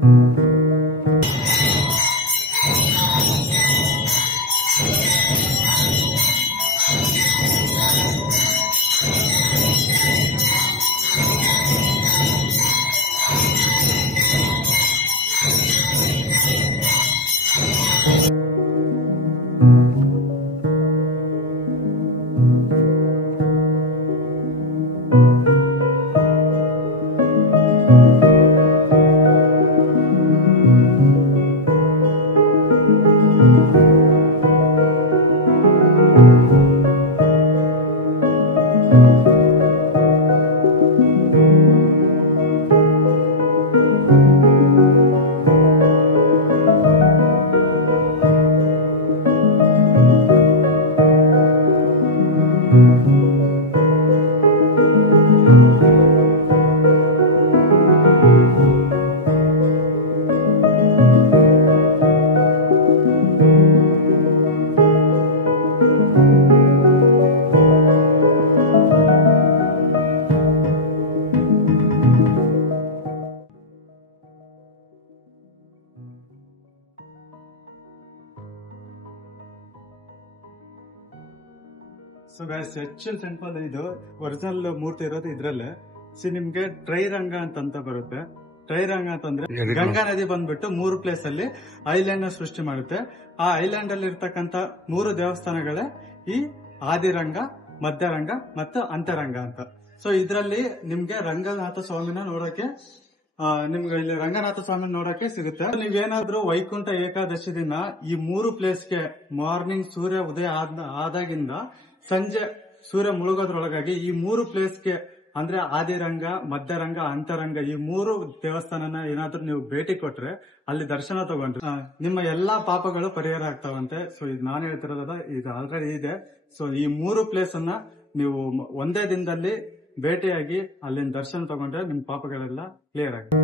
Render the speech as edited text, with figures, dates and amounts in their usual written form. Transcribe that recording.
So guys, actual temple ಇದು original ಮೂರ್ತಿ ಇರೋದು ಇದ್ರಲ್ಲೇ. ನಿಮ್ಗೆ ಟ್ರೈರಂಗ ಅಂತ ಬರುತ್ತೆ. ಟ್ರೈರಂಗ ಅಂತಂದ್ರೆ ಗಂಗಾ ನದಿ ಬಂದ್ಬಿಟ್ಟು 3 ಪ್ಲೇಸ್ ಅಲ್ಲಿ ಐಲ್ಯಾಂಡ್ ನ ಸೃಷ್ಟಿ ಮಾಡುತ್ತೆ. ಆ ಐಲ್ಯಾಂಡ್ ಅಲ್ಲಿ ಇರ್ತಕ್ಕಂತ 3 ದೇವಸ್ಥಾನಗಳೇ ಈ ಆದಿರಂಗ, ಮಧ್ಯರಂಗ ಮತ್ತು ಅಂತರಂಗ ಅಂತ. ಸೊ ಇದ್ರಲ್ಲಿ ನಿಮ್ಗೆ ರಂಗನಾಥ ಸ್ವಾಮಿನ ನೋಡಕ್ಕೆ ನಿಮ್ಗೆ ಇಲ್ಲಿ ರಂಗನಾಥ ಸ್ವಾಮಿ ನೋಡಕ್ಕೆ ಸಿಗುತ್ತೆ. ನೀವೇನಾದ್ರೂ ವೈಕುಂಠ ಏಕಾದಶಿ ದಿನ ಈ 3 ಪ್ಲೇಸ್ಗೆ ಮಾರ್ನಿಂಗ್ ಸೂರ್ಯ ಉದಯ ಆದಾಗಿಂದ ಸಂಜೆ ಸೂರ್ಯ ಮುಳುಗೋದ್ರೊಳಗಾಗಿ ಈ 3 ಪ್ಲೇಸ್ಗೆ ಅಂದ್ರೆ ಆದಿರಂಗ, ಮಧ್ಯರಂಗ, ಅಂತರಂಗ ಈ 3 ದೇವಸ್ಥಾನನ ಏನಾದ್ರೂ ನೀವು ಭೇಟಿ ಕೊಟ್ರೆ, ಅಲ್ಲಿ ದರ್ಶನ ತಗೊಂಡ್ರೆ ನಿಮ್ಮ ಎಲ್ಲಾ ಪಾಪಗಳು ಪರಿಹಾರ ಆಗ್ತಾವಂತೆ. ಸೊ ಇದು ನಾನು ಹೇಳ್ತಿರೋದ, ಇದು ಆಲ್ರೆಡಿ ಇದೆ. ಸೊ ಈ 3 ಪ್ಲೇಸ್ ಅನ್ನ ನೀವು ಒಂದೇ ದಿನದಲ್ಲಿ ಭೇಟಿಯಾಗಿ ಅಲ್ಲಿನ ದರ್ಶನ ತಗೊಂಡ್ರೆ ನಿಮ್ ಪಾಪಗಳೆಲ್ಲ ಕ್ಲಿಯರ್ ಆಗುತ್ತೆ.